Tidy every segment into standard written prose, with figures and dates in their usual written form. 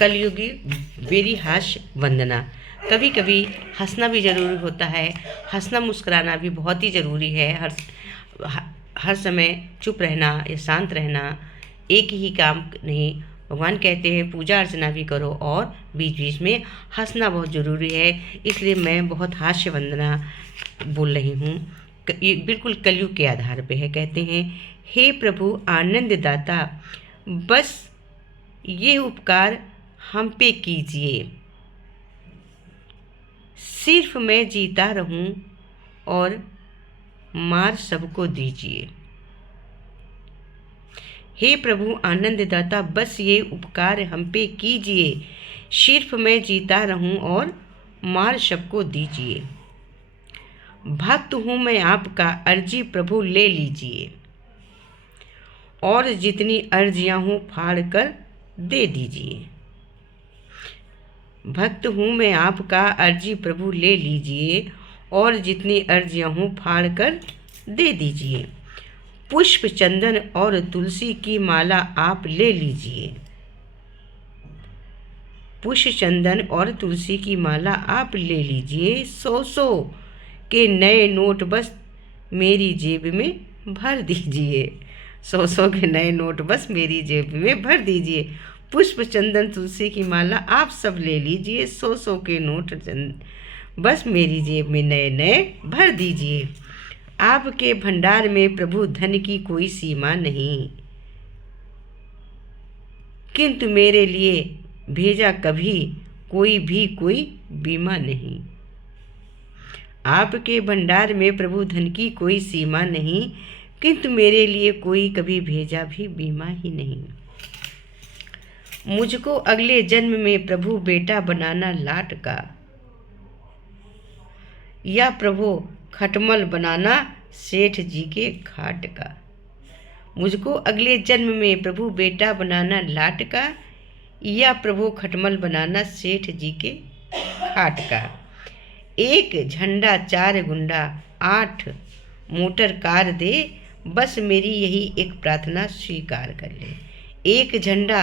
कलयुगी berry हास्य वंदना। कभी कभी हंसना भी ज़रूरी होता है, हंसना मुस्कुराना भी बहुत ही ज़रूरी है। हर समय चुप रहना या शांत रहना एक ही काम नहीं। भगवान कहते हैं पूजा अर्चना भी करो और बीच बीच में हंसना बहुत ज़रूरी है। इसलिए मैं बहुत हास्य वंदना बोल रही हूँ। ये बिल्कुल कलयुग के आधार पे है। कहते हैं, हे प्रभु आनंद दाता, बस ये उपकार हम पे कीजिए, सिर्फ मैं जीता रहूं और मार सबको दीजिए। हे प्रभु आनंद दाता, बस ये उपकार हम पे कीजिए, सिर्फ मैं जीता रहूं और मार सबको दीजिए। भक्त हूँ मैं आपका, अर्जी प्रभु ले लीजिए, और जितनी अर्जियां हों फाड़ कर दे दीजिए। भक्त हूँ मैं आपका, अर्जी प्रभु ले लीजिए, और जितनी अर्जियां हों फाड़ कर दे दीजिए। पुष्प चंदन और तुलसी की माला आप ले लीजिए। पुष्प चंदन और तुलसी की माला आप ले लीजिए। 100 के नए नोट बस मेरी जेब में भर दीजिए। 100 के नए नोट बस मेरी जेब में भर दीजिए। पुष्प चंदन तुलसी की माला आप सब ले लीजिए। 100 के नोट बस मेरी जेब में नए नए भर दीजिए। आपके भंडार में प्रभु धन की कोई सीमा नहीं, किंतु मेरे लिए भेजा कभी कोई बीमा नहीं। आपके भंडार में प्रभु धन की कोई सीमा नहीं, किंतु मेरे लिए कोई कभी भेजा भी बीमा ही नहीं। मुझको अगले जन्म में प्रभु बेटा बनाना लाट का, या प्रभु खटमल बनाना सेठ जी के घाट का। मुझको अगले जन्म में प्रभु बेटा बनाना लाट का, या प्रभु खटमल बनाना सेठ जी के घाट का। 1 झंडा 4 गुंडा 8 मोटर कार दे, बस मेरी यही एक प्रार्थना स्वीकार कर ले। 1 झंडा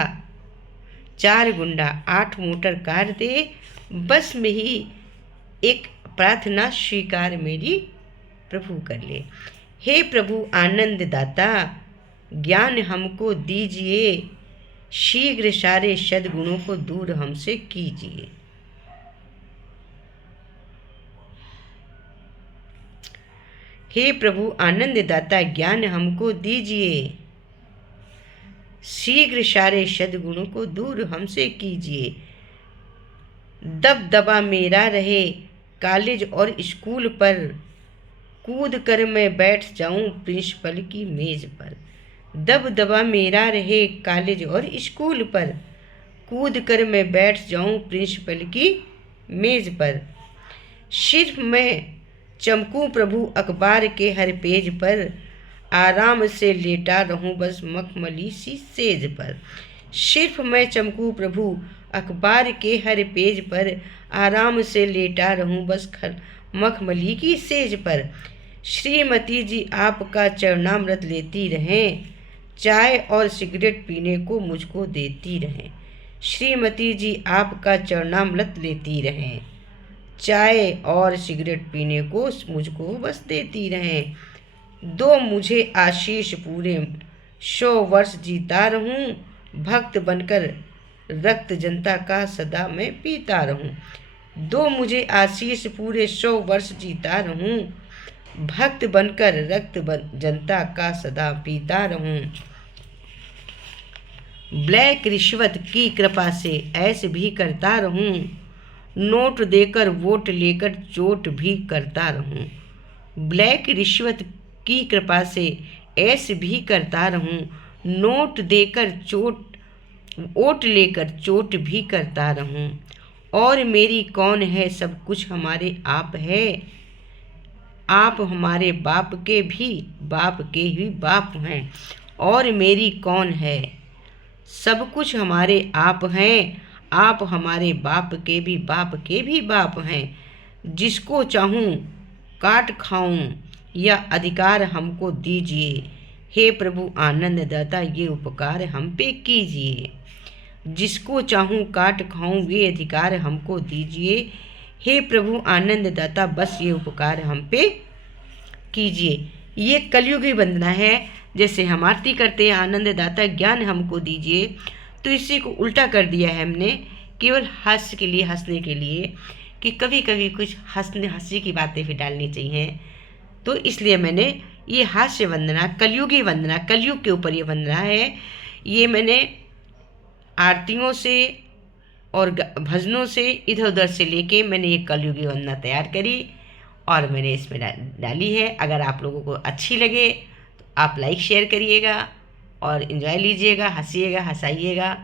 4 गुंडा 8 मोटर कार दे, बस मेरी एक प्रार्थना स्वीकार मेरी प्रभु कर ले। हे प्रभु आनंद दाता, ज्ञान हमको दीजिए, शीघ्र सारे सद्गुणों को दूर हमसे कीजिए। हे प्रभु आनंद दाता, ज्ञान हमको दीजिए, शीघ्र सारे सद्गुणों को दूर हमसे कीजिए। दबदबा मेरा रहे कॉलेज और स्कूल पर, कूद कर मैं बैठ जाऊं प्रिंसिपल की मेज पर। दबदबा मेरा रहे कॉलेज और स्कूल पर, कूद कर मैं बैठ जाऊं प्रिंसिपल की मेज पर। सिर्फ मैं चमकूं प्रभु अखबार के हर पेज पर, आराम से लेटा रहूं बस मखमली सी सेज पर। सिर्फ मैं चमकूं प्रभु अखबार के हर पेज पर, आराम से लेटा रहूं बस मखमली की सेज पर। श्रीमती जी आपका चरणामृत लेती रहें, चाय और सिगरेट पीने को मुझको देती रहें। श्रीमती जी आपका चरणामृत लेती रहें, चाय और सिगरेट पीने को मुझको बस देती रहें। दो मुझे आशीष पूरे 100 वर्ष जीता रहूं, भक्त बनकर रक्त जनता का सदा मैं पीता रहूं। दो मुझे आशीष पूरे 100 वर्ष जीता रहूं, भक्त बनकर रक्त जनता का सदा पीता रहूं। ब्लैक रिश्वत की कृपा से ऐसे भी करता रहूं, नोट देकर वोट लेकर चोट भी करता रहूं। ब्लैक रिश्वत की कृपा से ऐसे भी करता रहूं, नोट देकर वोट लेकर चोट भी करता रहूं। और मेरी कौन है, सब कुछ हमारे आप है, आप हमारे बाप के भी बाप हैं। और मेरी कौन है, सब कुछ हमारे आप हैं, आप हमारे बाप के भी बाप हैं। जिसको चाहूँ काट खाऊं, या अधिकार हमको दीजिए। हे प्रभु आनंद दाता, ये उपकार हम पे कीजिए। जिसको चाहूँ काट खाऊं वे अधिकार हमको दीजिए। हे प्रभु आनंद दाता बस ये उपकार हम पे कीजिए। ये कलयुगी वंदना है। जैसे हम आरती करते हैं आनंद दाता ज्ञान हमको दीजिए, तो इसी को उल्टा कर दिया है हमने, केवल हास्य के लिए, हंसने के लिए, कि कभी कभी कुछ हंसी की बातें भी डालनी चाहिए। तो इसलिए मैंने ये हास्य वंदना, कलयुगी वंदना, कलयुग के ऊपर ये वंदना है, ये मैंने आरतियों से और भजनों से इधर उधर से लेके मैंने ये कलयुगी वंदना तैयार करी और मैंने इसमें डाली है। अगर आप लोगों को अच्छी लगे तो आप लाइक शेयर करिएगा और इन्जॉय लीजिएगा, हंसीएगा, हंसाइएगा।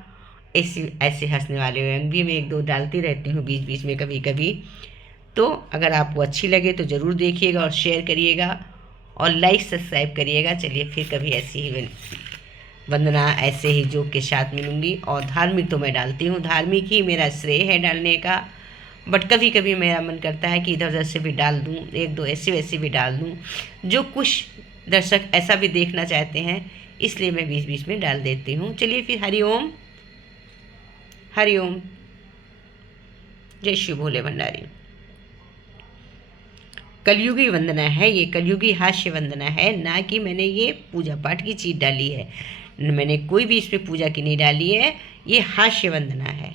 ऐसे हंसने वाले व्यंग भी मैं एक दो डालती रहती हूँ बीच बीच में कभी कभी। तो अगर आपको अच्छी लगे तो ज़रूर देखिएगा और शेयर करिएगा और लाइक सब्सक्राइब करिएगा। चलिए फिर कभी ऐसी ही वंदना ऐसे ही जोक के साथ मिलूँगी। और धार्मिक तो मैं डालती हूँ, धार्मिक ही मेरा श्रेय है डालने का, बट कभी कभी मेरा मन करता है कि इधर उधर से भी डाल दूँ, एक दो ऐसी वैसी भी डाल दूँ, जो कुछ दर्शक ऐसा भी देखना चाहते हैं, इसलिए मैं बीच बीच में डाल देती हूँ। चलिए फिर हरिओम, हरिओम, जय शिव भोले भंडारी। कलयुगी वंदना है ये, कलयुगी हास्य वंदना है, ना कि मैंने ये पूजा पाठ की चीज़ डाली है। मैंने कोई भी इसमें पूजा की नहीं डाली है, ये हास्य वंदना है।